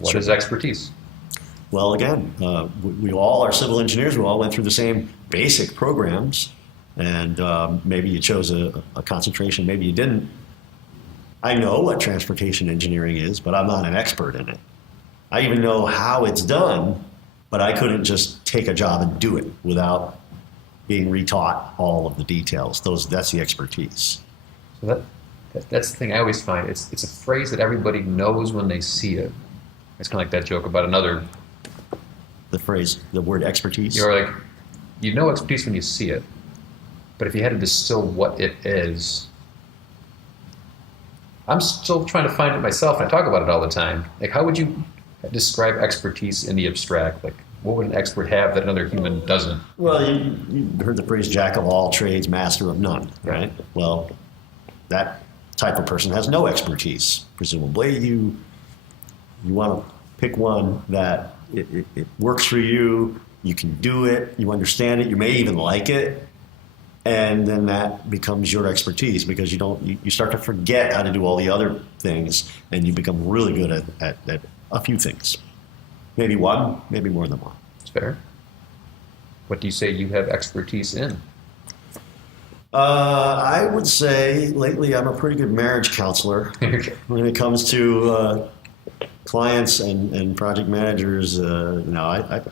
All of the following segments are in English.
What is expertise? Well, again, we all are civil engineers. We all went through the same basic programs, and maybe you chose a concentration, maybe you didn't. I know what transportation engineering is, but I'm not an expert in it. I even know how it's done, but I couldn't just take a job and do it without being retaught all of the details. That's the expertise. So that's the thing I always find. It's a phrase that everybody knows when they see it. It's kind of like that joke about another. The word expertise? You're like, you know expertise when you see it, but if you had to distill what it is, I'm still trying to find it myself, and I talk about it all the time. Like, how would you describe expertise in the abstract? Like, what would an expert have that another human doesn't? Well, you heard the phrase jack of all trades, master of none, right? Well, that type of person has no expertise, presumably. You want to pick one that it works for you, you can do it, you understand it, you may even like it, and then that becomes your expertise because you start to forget how to do all the other things, and you become really good at a few things. Maybe one, maybe more than one. That's fair. What do you say you have expertise in? I would say lately I'm a pretty good marriage counselor when it comes to clients and project managers. I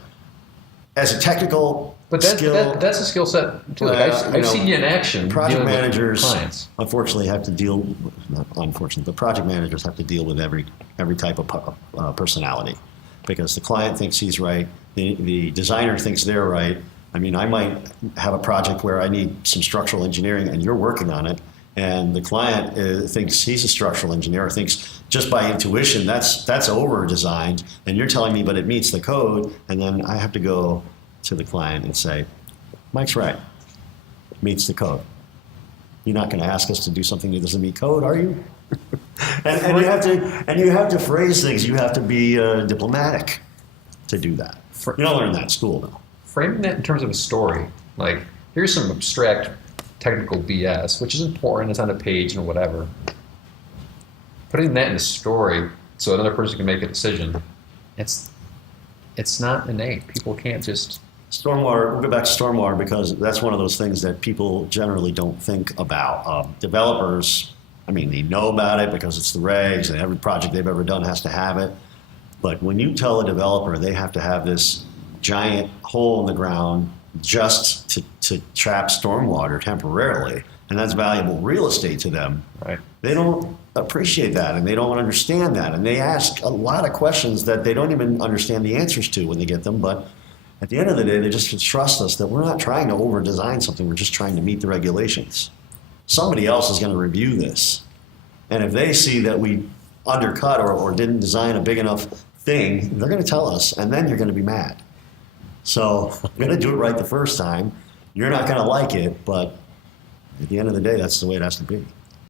as a technical skill. That's a skill set too. I've seen you in action. Project managers, clients. Unfortunately, have to deal. Not unfortunately, the project managers have to deal with every type of personality, because the client thinks he's right, the designer thinks they're right. I mean, I might have a project where I need some structural engineering, and you're working on it, and the client thinks he's a structural engineer, thinks just by intuition that's over-designed, and you're telling me, but it meets the code, and then I have to go to the client and say, Mike's right, meets the code. You're not going to ask us to do something that doesn't meet code, are you? and you have to phrase things. You have to be diplomatic to do that. You don't learn that in school, though. Framing that in terms of a story, like here's some abstract technical BS, which is important, it's on a page and whatever. Putting that in a story so another person can make a decision, it's not innate. People can't just... Stormwater, we'll go back to stormwater because that's one of those things that people generally don't think about. Developers, I mean, they know about it because it's the regs and every project they've ever done has to have it. But when you tell a developer they have to have this giant hole in the ground just to trap stormwater temporarily, and that's valuable real estate to them, right? They don't appreciate that, and they don't understand that, and they ask a lot of questions that they don't even understand the answers to when they get them. But at the end of the day, they just trust us that we're not trying to over-design something, we're just trying to meet the regulations. Somebody else is going to review this, and if they see that we undercut or didn't design a big enough thing, they're going to tell us, and then you're going to be mad. So we're going to do it right the first time. You're not going to like it, but at the end of the day, that's the way it has to be.